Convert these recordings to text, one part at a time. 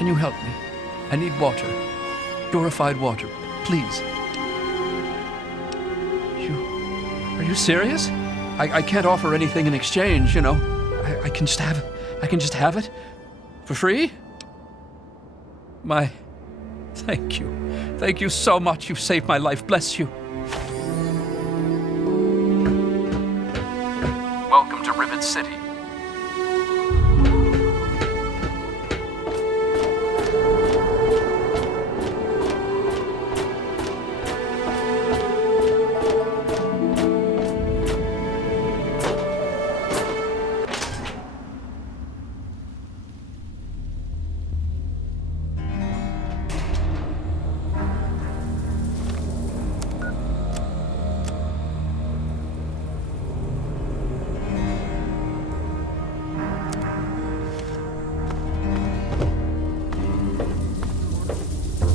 Can you help me? I need water. Purified water, please. Are you serious? I can't offer anything in exchange, you know. I can just have it for free? Thank you. Thank you so much. You saved my life. Bless you. Welcome to Rivet City.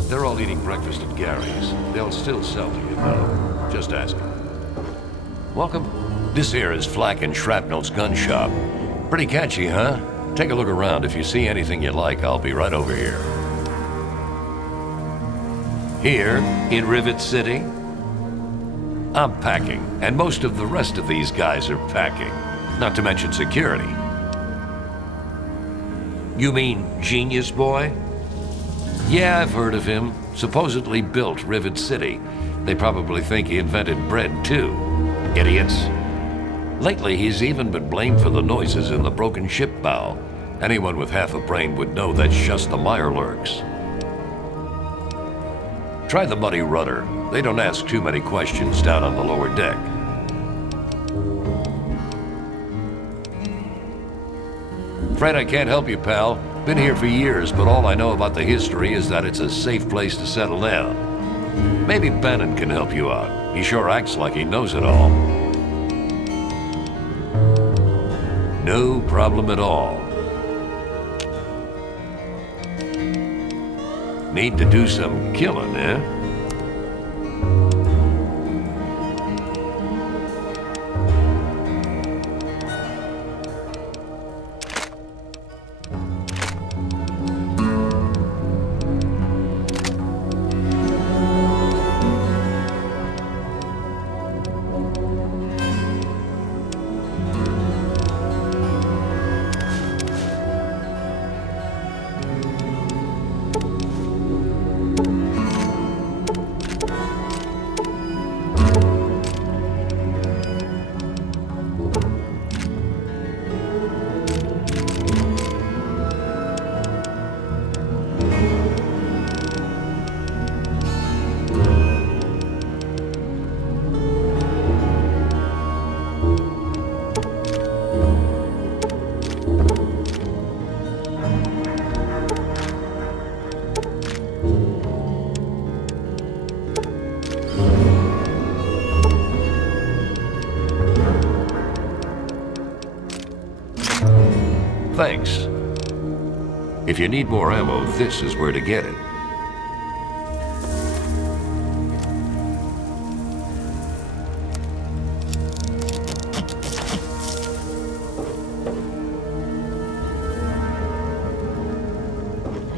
They're all eating breakfast at Gary's. They'll still sell to you, though. Just ask them. Welcome. This here is Flak and Shrapnel's gun shop. Pretty catchy, huh? Take a look around. If you see anything you like, I'll be right over here. Here, in Rivet City, I'm packing, and most of the rest of these guys are packing. Not to mention security. You mean Genius Boy? Yeah, I've heard of him. Supposedly built Rivet City. They probably think he invented bread, too. Idiots. Lately, he's even been blamed for the noises in the broken ship bow. Anyone with half a brain would know that's just the Mirelurks. Try the muddy rudder. They don't ask too many questions down on the lower deck. Afraid I can't help you, pal. Been here for years, but all I know about the history is that it's a safe place to settle down. Maybe Bannon can help you out. He sure acts like he knows it all. No problem at all. Need to do some killing, eh? Thanks. If you need more ammo, this is where to get it. I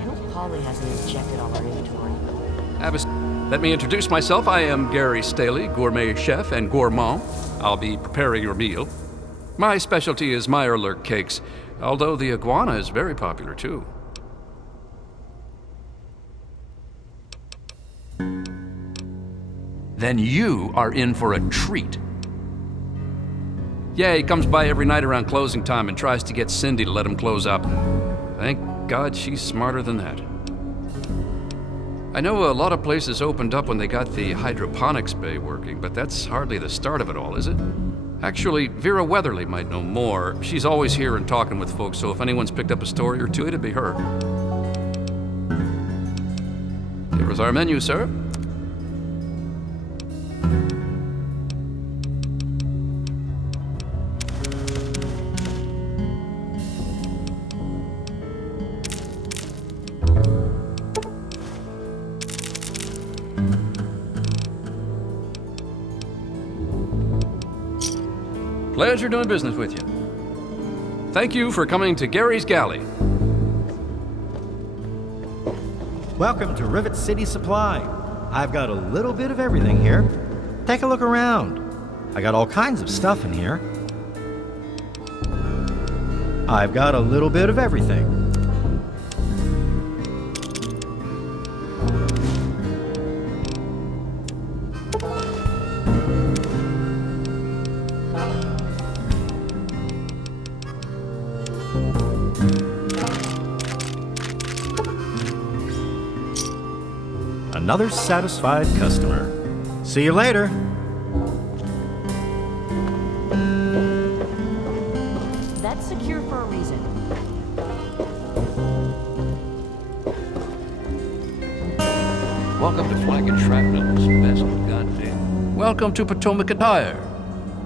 hope Holly hasn't injected all our inventory. Let me introduce myself. I am Gary Staley, gourmet chef and gourmand. I'll be preparing your meal. My specialty is Mirelurk cakes, although the iguana is very popular too. Then you are in for a treat. Yeah, he comes by every night around closing time and tries to get Cindy to let him close up. Thank God she's smarter than that. I know a lot of places opened up when they got the hydroponics bay working, but that's hardly the start of it all, is it? Actually, Vera Weatherly might know more. She's always here and talking with folks, so if anyone's picked up a story or two, it'd be her. Here is our menu, sir. Pleasure doing business with you. Thank you for coming to Gary's Galley. Welcome to Rivet City Supply. I've got a little bit of everything here. Take a look around. I got all kinds of stuff in here. I've got a little bit of everything. Another satisfied customer. See you later. That's secure for a reason. Welcome to Flank and Shrapnel's best goddamn. Welcome to Potomac Attire.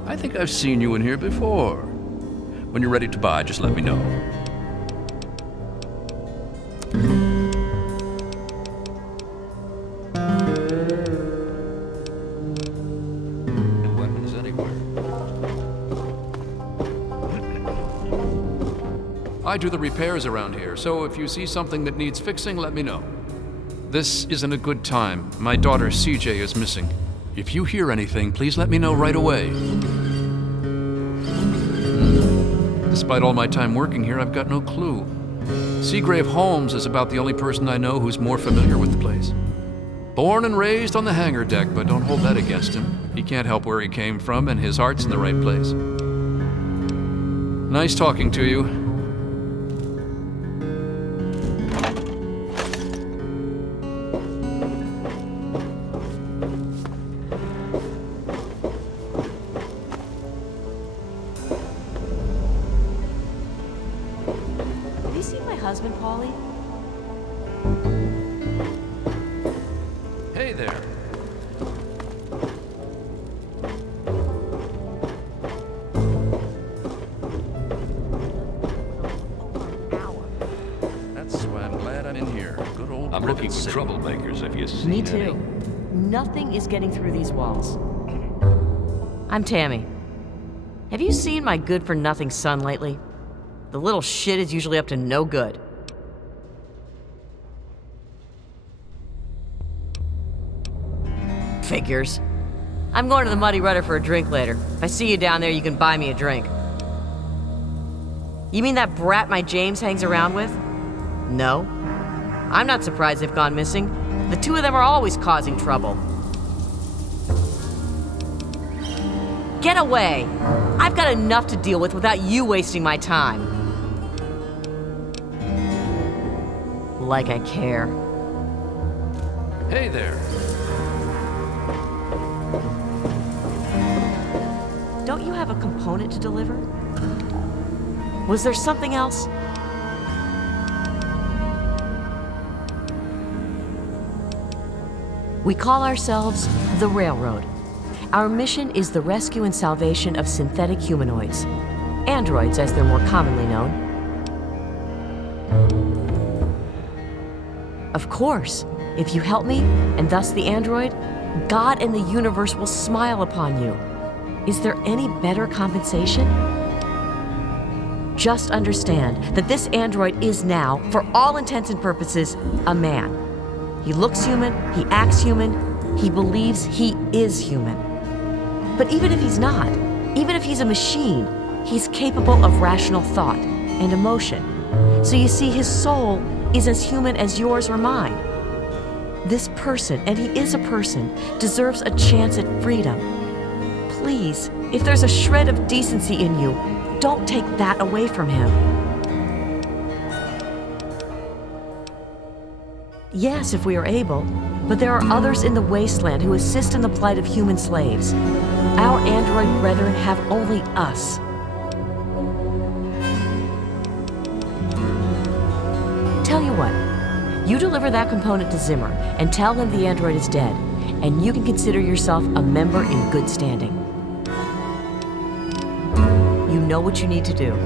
I think I've seen you in here before. When you're ready to buy, just let me know. No weapons anywhere. I do the repairs around here, so if you see something that needs fixing, let me know. This isn't a good time. My daughter CJ is missing. If you hear anything, please let me know right away. Despite all my time working here, I've got no clue. Seagrave Holmes is about the only person I know who's more familiar with the place. Born and raised on the hangar deck, but don't hold that against him. He can't help where he came from, and his heart's in the right place. Nice talking to you. Have you seen my husband, Paulie? Hey there. That's why I'm glad I'm in here. Good old I'm Rivet looking for City. troublemakers. Have you seen Me too. any? Nothing is getting through these walls. I'm Tammy. Have you seen my good-for-nothing son lately? The little shit is usually up to no good. Figures. I'm going to the Muddy Rudder for a drink later. If I see you down there, you can buy me a drink. You mean that brat my James hangs around with? No. I'm not surprised they've gone missing. The two of them are always causing trouble. Get away! I've got enough to deal with without you wasting my time. Like I care. Hey there. Don't you have a component to deliver? Was there something else? We call ourselves the Railroad. Our mission is the rescue and salvation of synthetic humanoids. Androids, as they're more commonly known. Of course, if you help me, and thus the android, God and the universe will smile upon you. Is there any better compensation? Just understand that this android is now, for all intents and purposes, a man. He looks human, he acts human, he believes he is human. But even if he's not, even if he's a machine, he's capable of rational thought and emotion. So you see, his soul is as human as yours or mine. This person, and he is a person, deserves a chance at freedom. Please, if there's a shred of decency in you, don't take that away from him. Yes, if we are able, but there are others in the wasteland who assist in the plight of human slaves. Our android brethren have only us. Tell you what, you deliver that component to Zimmer and tell him the android is dead, and you can consider yourself a member in good standing. You know what you need to do.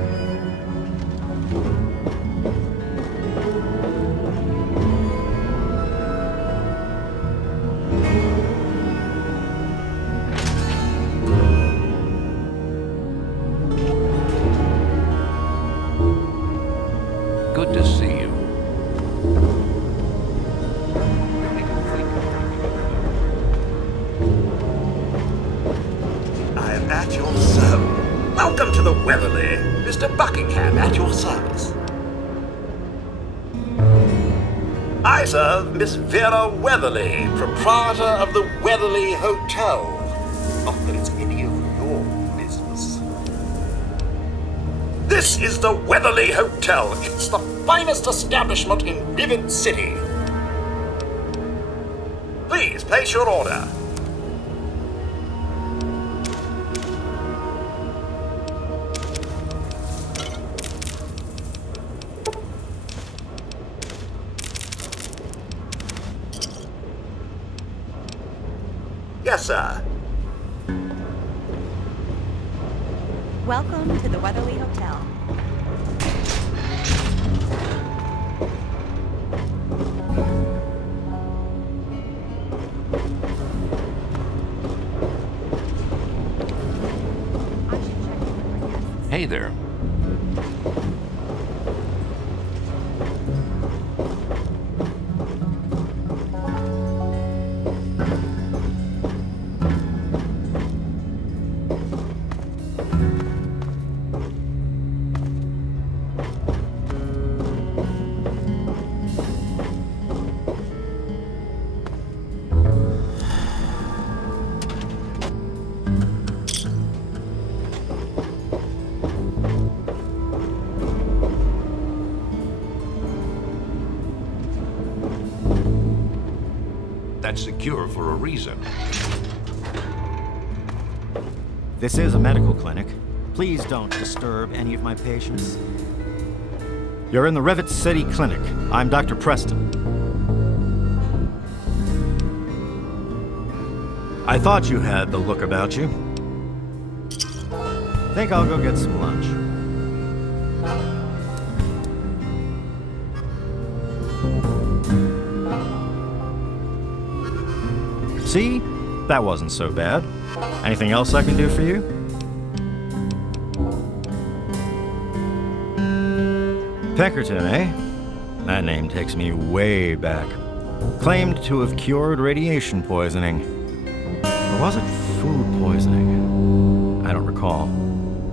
Good to see you. the Weatherly. Mr. Buckingham at your service. I serve Miss Vera Weatherly, proprietor of the Weatherly Hotel. Not that it's any of your business. This is the Weatherly Hotel. It's the finest establishment in Rivet City. Please place your order. Yes, sir. Welcome to the Weatherly Hotel. Hey there. That's secure for a reason. This is a medical clinic. Please don't disturb any of my patients. You're in the Rivet City Clinic. I'm Dr. Preston. I thought you had the look about you. Think I'll go get some lunch. See? That wasn't so bad. Anything else I can do for you? PInkerton, eh? That name takes me way back. Claimed to have cured radiation poisoning. Or was it food poisoning? I don't recall.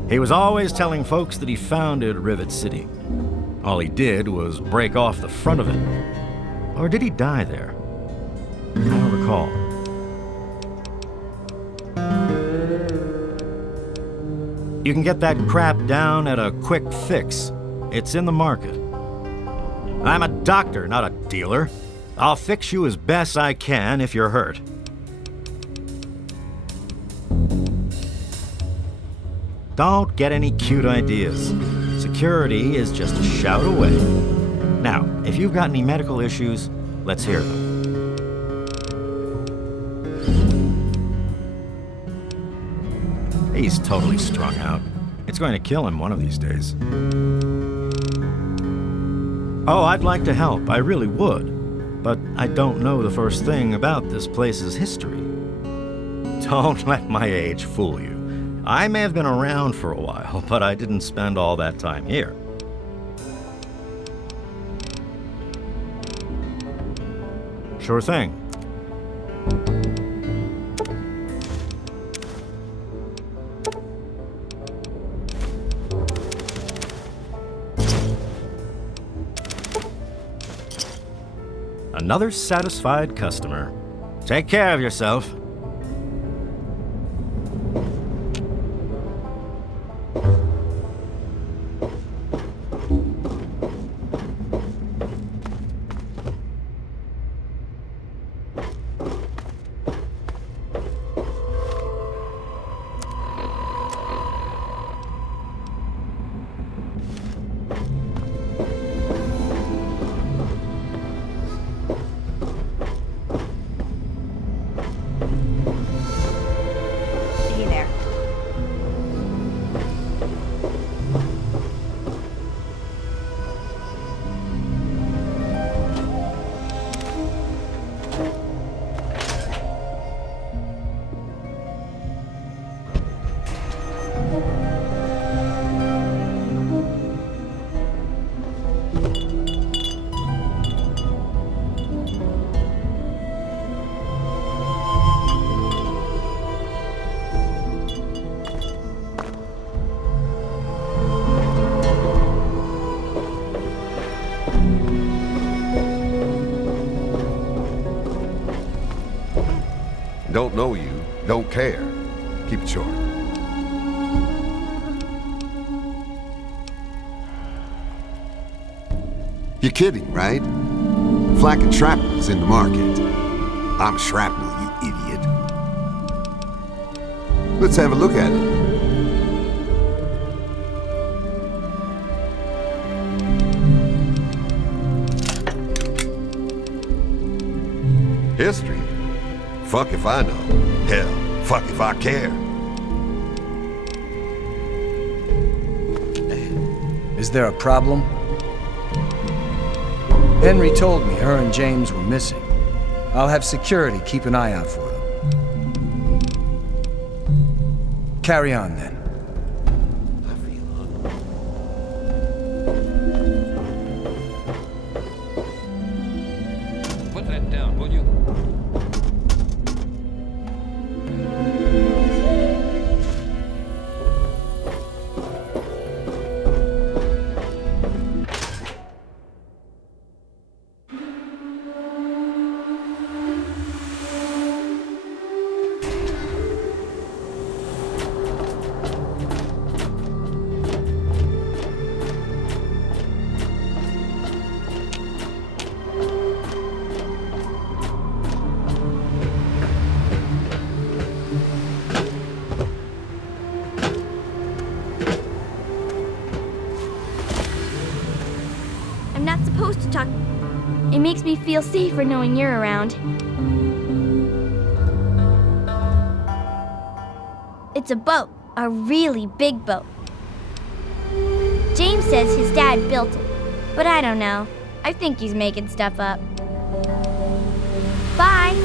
He was always telling folks that he founded Rivet City. All he did was break off the front of it. Or did he die there? I don't recall. You can get that crap down at a quick fix. It's in the market. I'm a doctor, not a dealer. I'll fix you as best I can if you're hurt. Don't get any cute ideas. Security is just a shout away. Now, if you've got any medical issues, let's hear them. He's totally strung out. It's going to kill him one of these days. Oh, I'd like to help. I really would. But I don't know the first thing about this place's history. Don't let my age fool you. I may have been around for a while, but I didn't spend all that time here. Sure thing. Another satisfied customer. Take care of yourself. don't know you, don't care. Keep it short. You're kidding, right? Flak and shrapnel's in the market. I'm shrapnel, you idiot. Let's have a look at it. History? Fuck if I know. Hell, fuck if I care. Is there a problem? Henry told me her and James were missing. I'll have security keep an eye out for them. Carry on, then. Put that down, will you? I'm not supposed to talk. It makes me feel safer knowing you're around. It's a boat, a really big boat. James says his dad built it, but I don't know. I think he's making stuff up. Bye.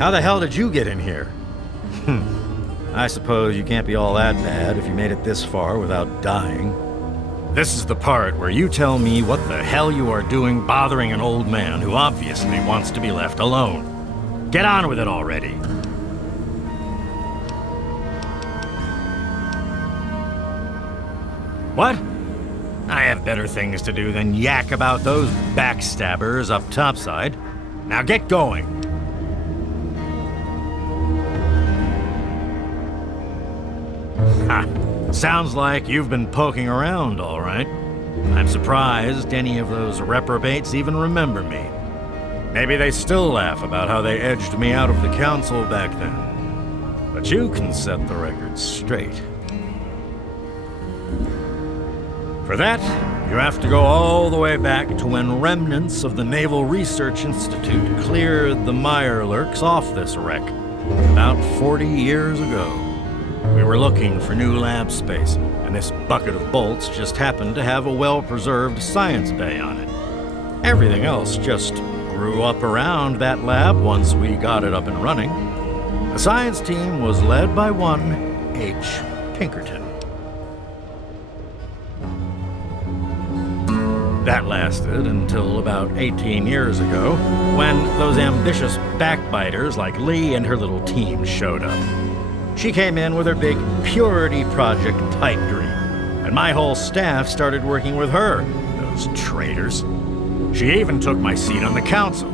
How the hell did you get in here? I suppose you can't be all that bad if you made it this far without dying. This is the part where you tell me what the hell you are doing bothering an old man who obviously wants to be left alone. Get on with it already. What? I have better things to do than yak about those backstabbers up topside. Now get going. Ha! Sounds like you've been poking around, all right. I'm surprised any of those reprobates even remember me. Maybe they still laugh about how they edged me out of the council back then. But you can set the record straight. For that, you have to go all the way back to when remnants of the Naval Research Institute cleared the Mirelurks off this wreck, about 40 years ago. We were looking for new lab space, and this bucket of bolts just happened to have a well-preserved science bay on it. Everything else just grew up around that lab once we got it up and running. The science team was led by one H. Pinkerton. That lasted until about 18 years ago, when those ambitious backbiters like Lee and her little team showed up. She came in with her big Purity Project pipe dream, and my whole staff started working with her, those traitors. She even took my seat on the council.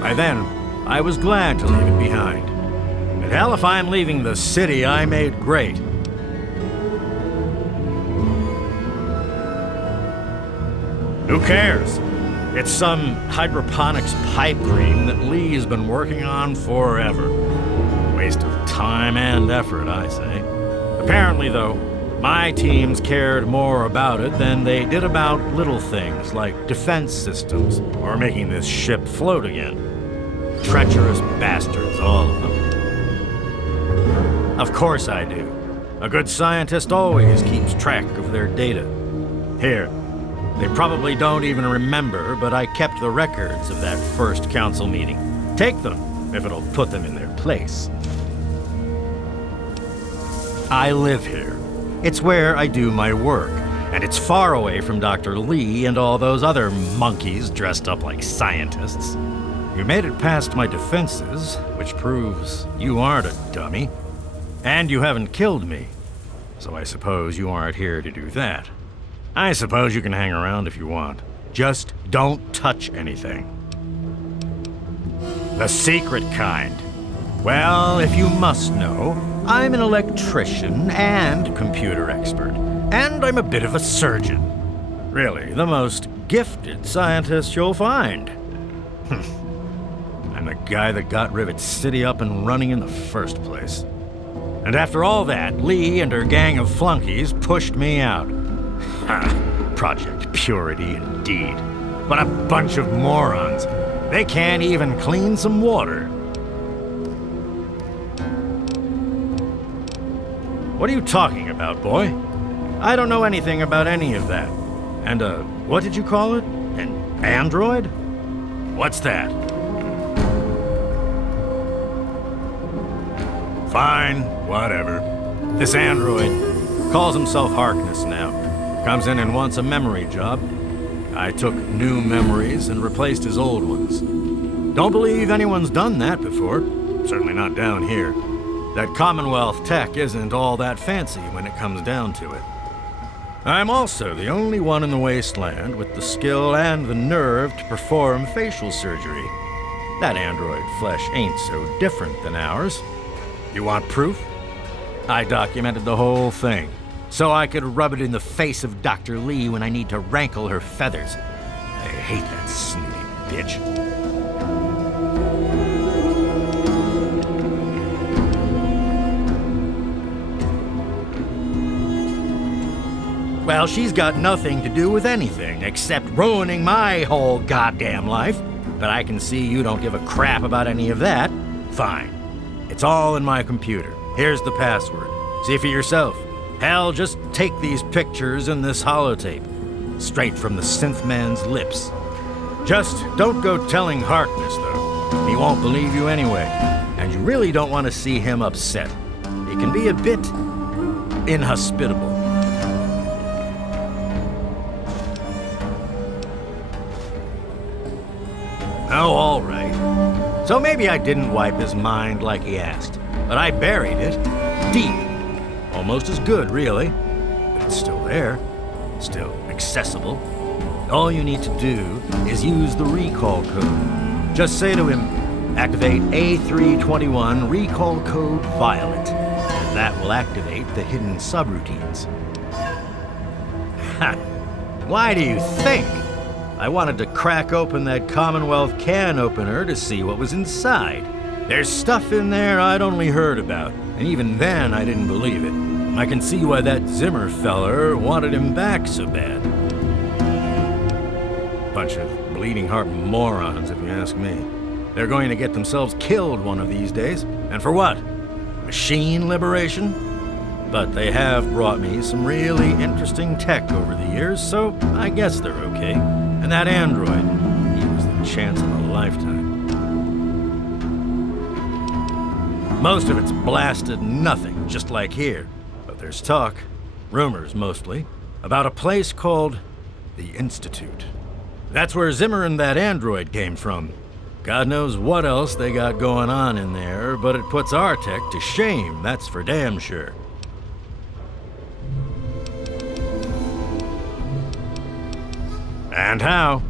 By then, I was glad to leave it behind. But hell, if I'm leaving the city I made great. Who cares? It's some hydroponics pipe dream that Lee's been working on forever. Waste of time and effort, I say. Apparently, though, my teams cared more about it than they did about little things like defense systems or making this ship float again. treacherous bastards, all of them. Of course I do. A good scientist always keeps track of their data. Here, they probably don't even remember, but I kept the records of that first council meeting. Take them, if it'll put them in their place. I live here. It's where I do my work, and it's far away from Dr. Lee and all those other monkeys dressed up like scientists. You made it past my defenses, which proves you aren't a dummy. And you haven't killed me, so I suppose you aren't here to do that. I suppose you can hang around if you want. Just don't touch anything. The secret kind. Well, if you must know, I'm an electrician and computer expert, and I'm a bit of a surgeon. Really, the most gifted scientist you'll find. I'm the guy that got Rivet City up and running in the first place. And after all that, Lee and her gang of flunkies pushed me out. Project Purity, indeed. What a bunch of morons. They can't even clean some water. What are you talking about, boy? I don't know anything about any of that. And, what did you call it? An android? What's that? Fine, whatever. This android calls himself Harkness now. Comes in and wants a memory job. I took new memories and replaced his old ones. Don't believe anyone's done that before. Certainly not down here. That Commonwealth tech isn't all that fancy when it comes down to it. I'm also the only one in the wasteland with the skill and the nerve to perform facial surgery. That android flesh ain't so different than ours. You want proof? I documented the whole thing, so I could rub it in the face of Dr. Lee when I need to rankle her feathers. I hate that snooty bitch. Well, she's got nothing to do with anything except ruining my whole goddamn life. But I can see you don't give a crap about any of that. Fine. It's all in my computer. Here's the password. See for yourself. Hell, just take these pictures and this holotape. Straight from the synth man's lips. Just don't go telling Harkness, though. He won't believe you anyway. And you really don't want to see him upset. He can be a bit inhospitable. Oh, all right. So maybe I didn't wipe his mind like he asked, but I buried it deep. Almost as good, really. But it's still there, still accessible. All you need to do is use the recall code. Just say to him, activate A321 recall code Violet. And that will activate the hidden subroutines. Ha! Why do you think? I wanted to crack open that Commonwealth can opener to see what was inside. There's stuff in there I'd only heard about, and even then I didn't believe it. I can see why that Zimmer feller wanted him back so bad. Bunch of bleeding heart morons, if you ask me. They're going to get themselves killed one of these days. And for what? Machine liberation? But they have brought me some really interesting tech over the years, so I guess they're okay. And that android, he was the chance of a lifetime. Most of it's blasted nothing, just like here. But there's talk, rumors mostly, about a place called the Institute. That's where Zimmer and that android came from. God knows what else they got going on in there, but it puts our tech to shame, that's for damn sure. And how?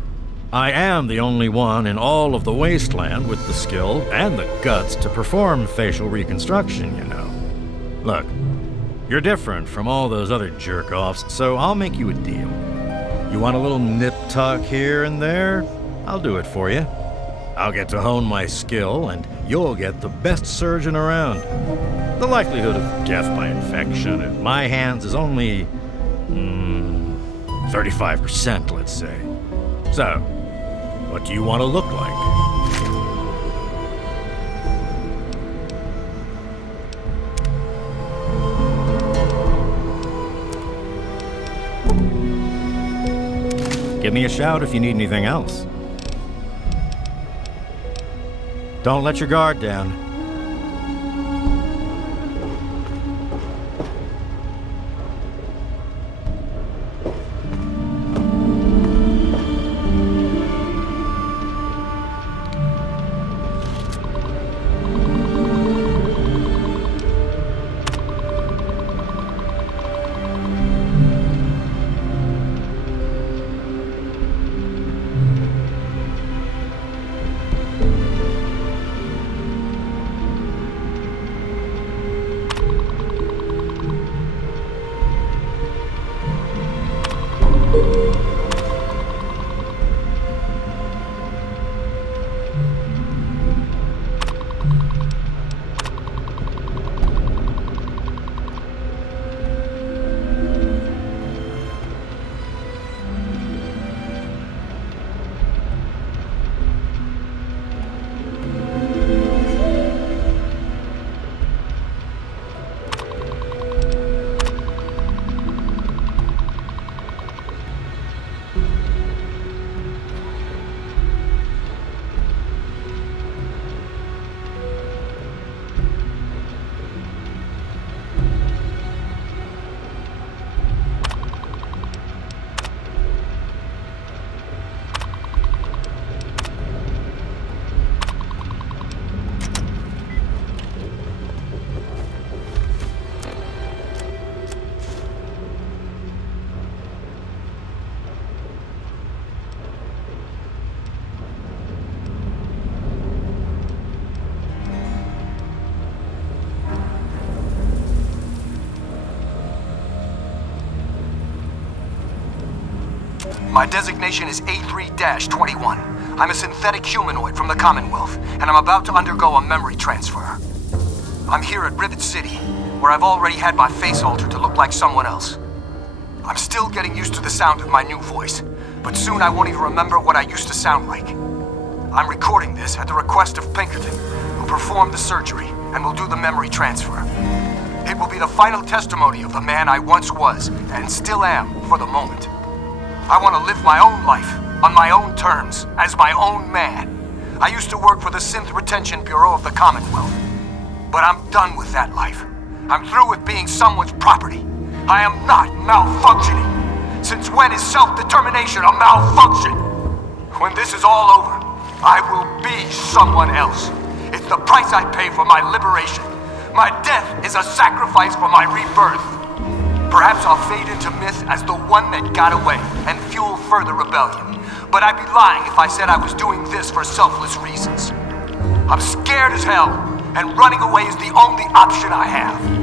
I am the only one in all of the wasteland with the skill and the guts to perform facial reconstruction, you know. Look, you're different from all those other jerk-offs, so I'll make you a deal. You want a little nip tuck here and there? I'll do it for you. I'll get to hone my skill, and you'll get the best surgeon around. The likelihood of death by infection at my hands is only 35%, let's say. So, what do you want to look like? Give me a shout if you need anything else. Don't let your guard down. My designation is A3-21. I'm a synthetic humanoid from the Commonwealth, and I'm about to undergo a memory transfer. I'm here at Rivet City, where I've already had my face altered to look like someone else. I'm still getting used to the sound of my new voice, but soon I won't even remember what I used to sound like. I'm recording this at the request of PInkerton, who performed the surgery and will do the memory transfer. It will be the final testimony of the man I once was, and still am for the moment. I want to live my own life, on my own terms, as my own man. I used to work for the Synth Retention Bureau of the Commonwealth. But I'm done with that life. I'm through with being someone's property. I am not malfunctioning. Since when is self-determination a malfunction? When this is all over, I will be someone else. It's the price I pay for my liberation. My death is a sacrifice for my rebirth. Perhaps I'll fade into myth as the one that got away and fuel further rebellion. But I'd be lying if I said I was doing this for selfless reasons. I'm scared as hell, and running away is the only option I have.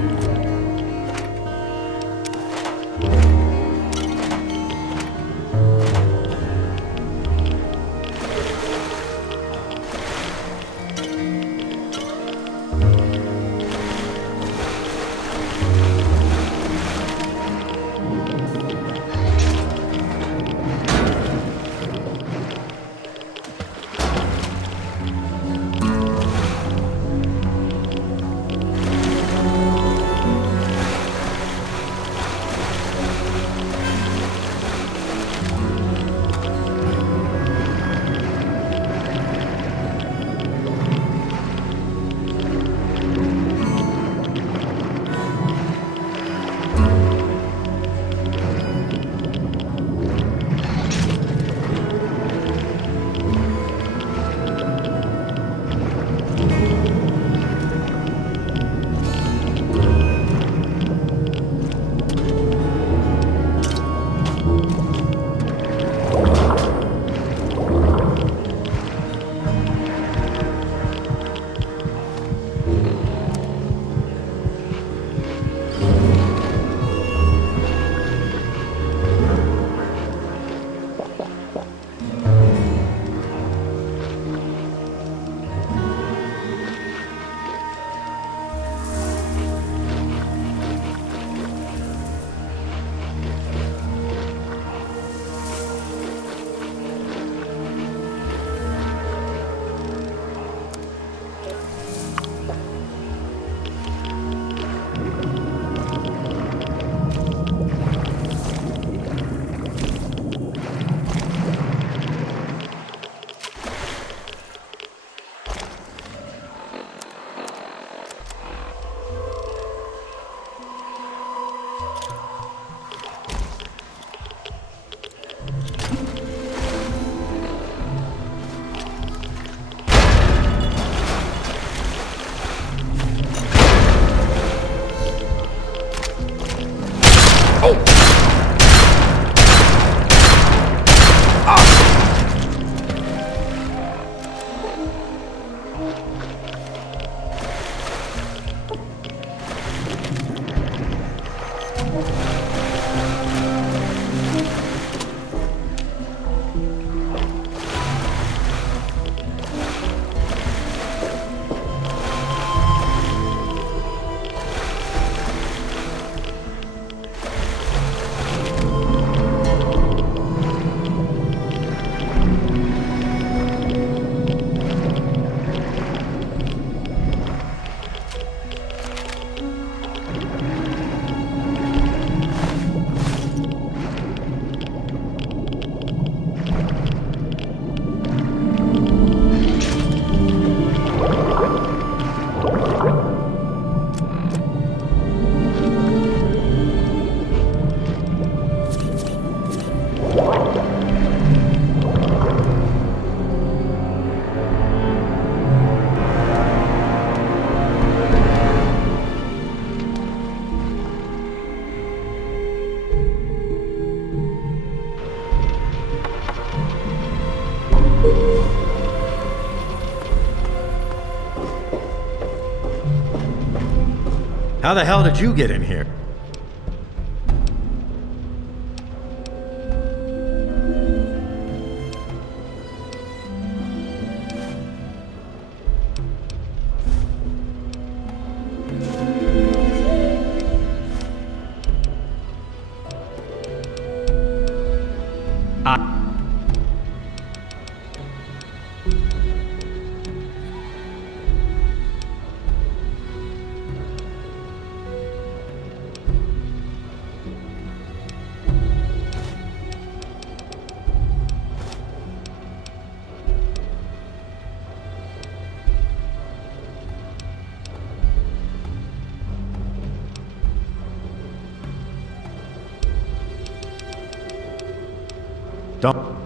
How the hell did you get in here? Don't.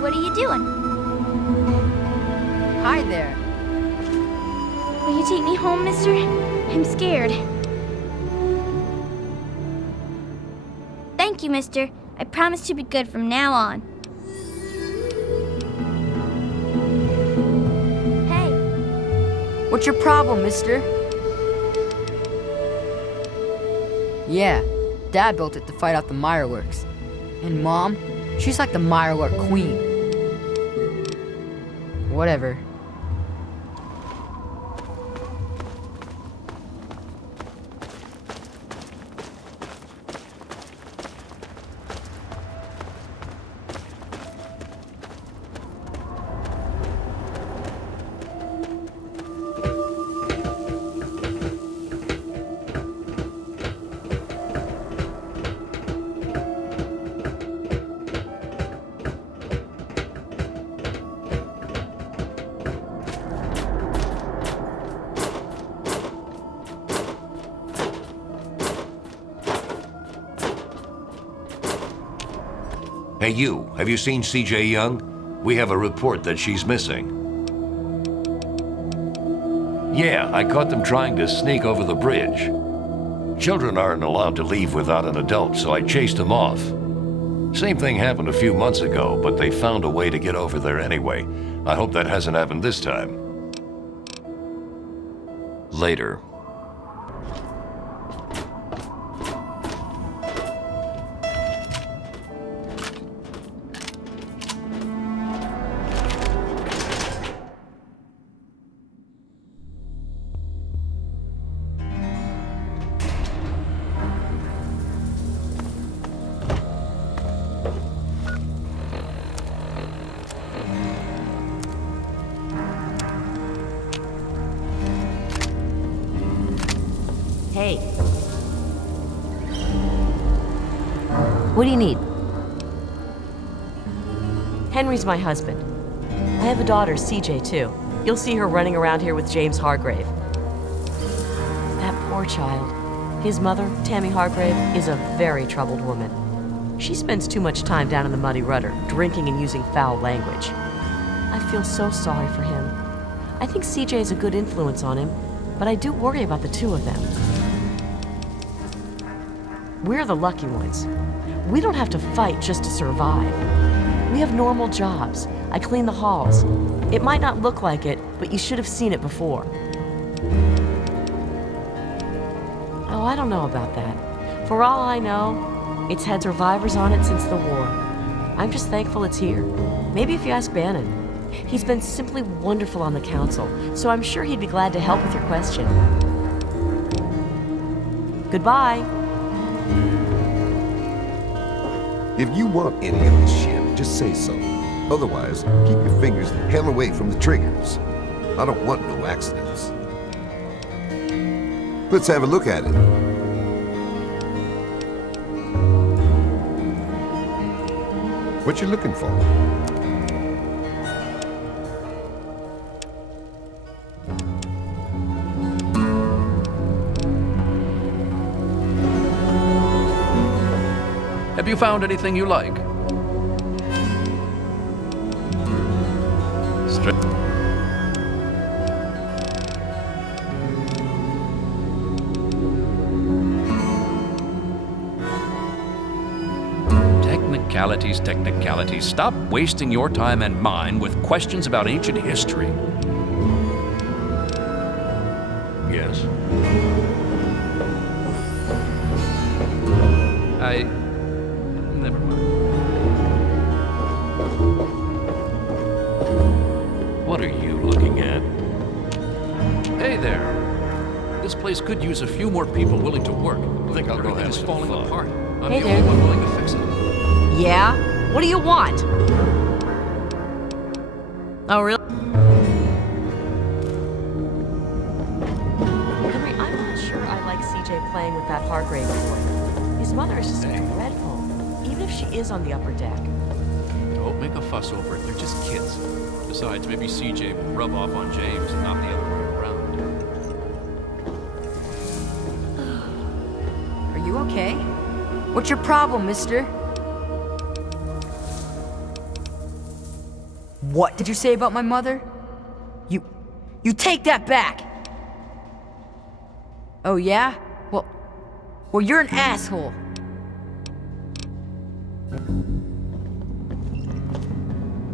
What are you doing? Hi there. Will you take me home, mister? I'm scared. Thank you, mister. I promise to be good from now on. Hey. What's your problem, mister? Yeah, Dad built it to fight off the Mireworks. And Mom, she's like the Mirework queen. Whatever. Hey, you, have you seen CJ Young? We have a report that she's missing. Yeah, I caught them trying to sneak over the bridge. Children aren't allowed to leave without an adult, so I chased them off. Same thing happened a few months ago, but they found a way to get over there anyway. I hope that hasn't happened this time. Later. Hey. What do you need? Henry's my husband. I have a daughter, CJ, too. You'll see her running around here with James Hargrave. That poor child. His mother, Tammy Hargrave, is a very troubled woman. She spends too much time down in the Muddy Rudder, drinking and using foul language. I feel so sorry for him. I think CJ is a good influence on him, but I do worry about the two of them. We're the lucky ones. We don't have to fight just to survive. We have normal jobs. I clean the halls. It might not look like it, but you should have seen it before. Oh, I don't know about that. For all I know, it's had survivors on it since the war. I'm just thankful it's here. Maybe if you ask Bannon. He's been simply wonderful on the council, so I'm sure he'd be glad to help with your question. Goodbye. If you want any of this shit, just say so. Otherwise, keep your fingers the hell away from the triggers. I don't want no accidents. Let's have a look at it. What you looking for? Have you found anything you like? Technicalities. Stop wasting your time and mine with questions about ancient history. Yes? Never mind. What are you looking at? Hey there. This place could use a few more people willing to work. I think I'll go Everything have is some falling fun. apart. I'm Hey the there. only one willing to fix it. Yeah? What do you want? Oh, really? Henry, I'm not sure I like CJ playing with that Hargrave boy. His mother is just dreadful. she is on the upper deck. Don't make a fuss over it. They're just kids. Besides, maybe CJ will rub off on James and not the other way around. Are you okay? What's your problem, mister? What did you say about my mother? You take that back! Oh yeah? Well, you're an asshole.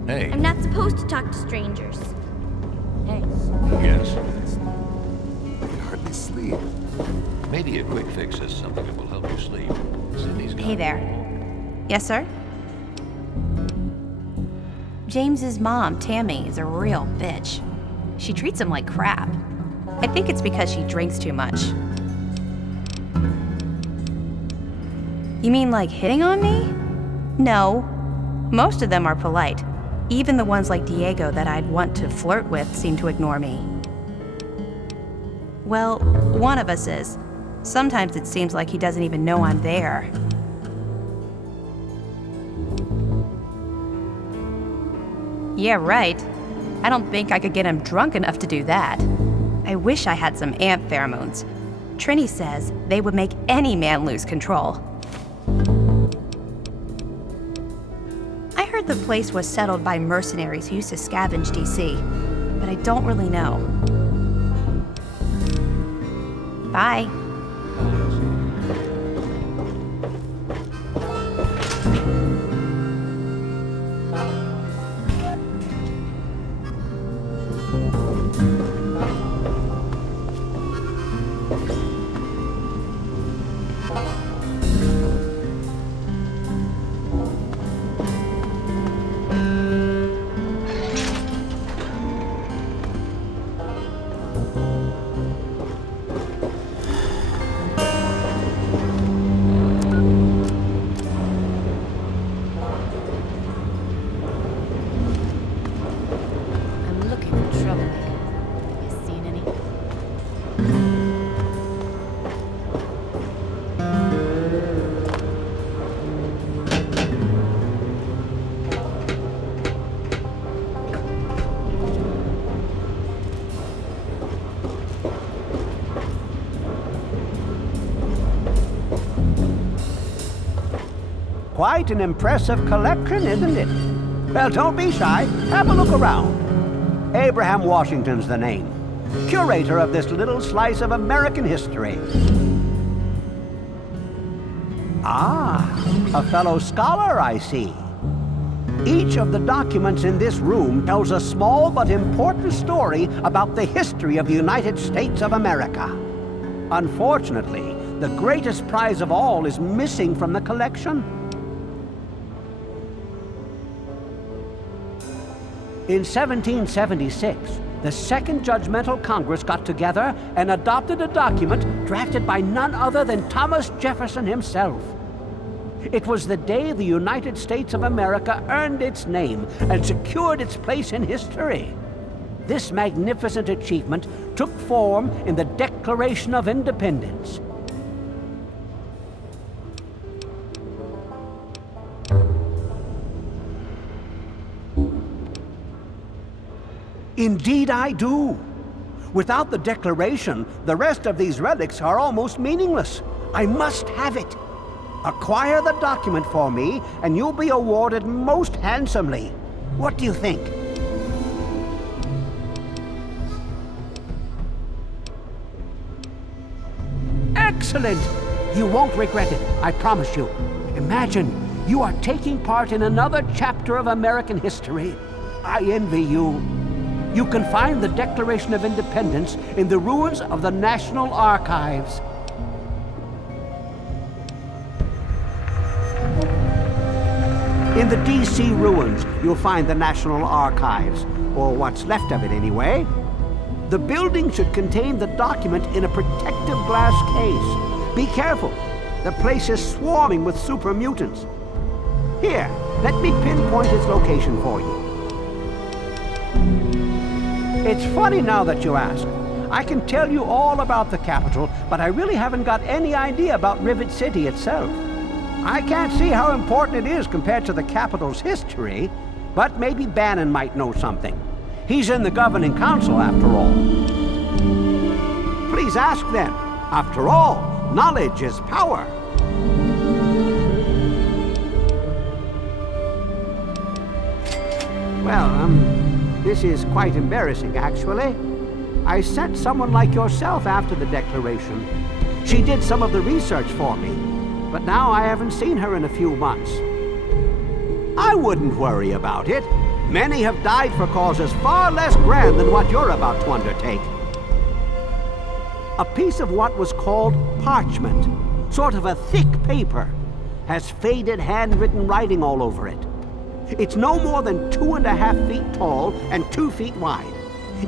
Hey. I'm not supposed to talk to strangers. Hey. Yes? I can hardly sleep. Maybe a quick fix is something that will help you sleep. Cindy's got Hey there. Yes, sir? James's mom, Tammy, is a real bitch. She treats him like crap. I think it's because she drinks too much. You mean like hitting on me? No. Most of them are polite. Even the ones like Diego that I'd want to flirt with seem to ignore me. Well, one of us is. Sometimes it seems like he doesn't even know I'm there. Yeah, right. I don't think I could get him drunk enough to do that. I wish I had some ant pheromones. Trini says they would make any man lose control. I heard the place was settled by mercenaries who used to scavenge DC, but I don't really know. Bye. I'm looking for troublemaker. You seen any? Quite an impressive collection, isn't it? Well, don't be shy. Have a look around. Abraham Washington's the name. Curator of this little slice of American history. Ah, a fellow scholar, I see. Each of the documents in this room tells a small but important story about the history of the United States of America. Unfortunately, the greatest prize of all is missing from the collection. In 1776, the Second Judgmental Congress got together and adopted a document drafted by none other than Thomas Jefferson himself. It was the day the United States of America earned its name and secured its place in history. This magnificent achievement took form in the Declaration of Independence. Indeed I do. Without the Declaration, the rest of these relics are almost meaningless. I must have it. Acquire the document for me, and you'll be awarded most handsomely. What do you think? Excellent! You won't regret it, I promise you. Imagine, you are taking part in another chapter of American history. I envy you. You can find the Declaration of Independence in the ruins of the National Archives. In the D.C. ruins, you'll find the National Archives, or what's left of it anyway. The building should contain the document in a protective glass case. Be careful. The place is swarming with super mutants. Here, let me pinpoint its location for you. It's funny now that you ask. I can tell you all about the capital, but I really haven't got any idea about Rivet City itself. I can't see how important it is compared to the capital's history, but maybe Bannon might know something. He's in the governing council, after all. Please ask then. After all, knowledge is power. Well, this is quite embarrassing, actually. I sent someone like yourself after the declaration. She did some of the research for me, but now I haven't seen her in a few months. I wouldn't worry about it. Many have died for causes far less grand than what you're about to undertake. A piece of what was called parchment, sort of a thick paper, has faded handwritten writing all over it. It's no more than 2.5 feet tall and 2 feet wide.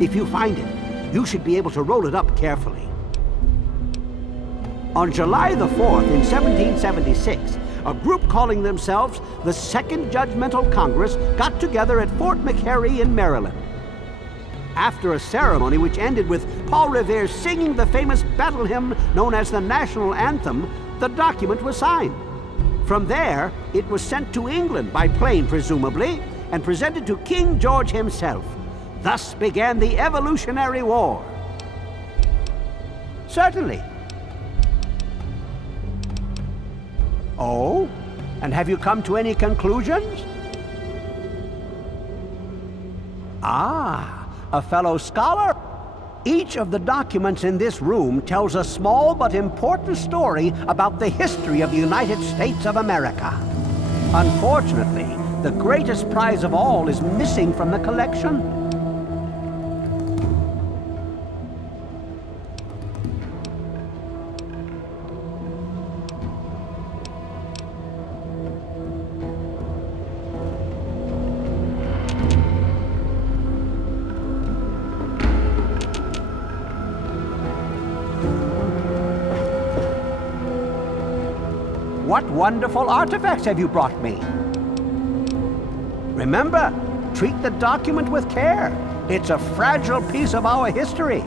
If you find it, you should be able to roll it up carefully. On July the 4th in 1776, a group calling themselves the Second Judgmental Congress got together at Fort McHenry in Maryland. After a ceremony which ended with Paul Revere singing the famous battle hymn known as the National Anthem, the document was signed. From there, it was sent to England by plane, presumably, and presented to King George himself. Thus began the Evolutionary War. Certainly. Oh? And have you come to any conclusions? Ah, a fellow scholar? Each of the documents in this room tells a small but important story about the history of the United States of America. Unfortunately, the greatest prize of all is missing from the collection. What wonderful artifacts have you brought me? Remember, treat the document with care. It's a fragile piece of our history.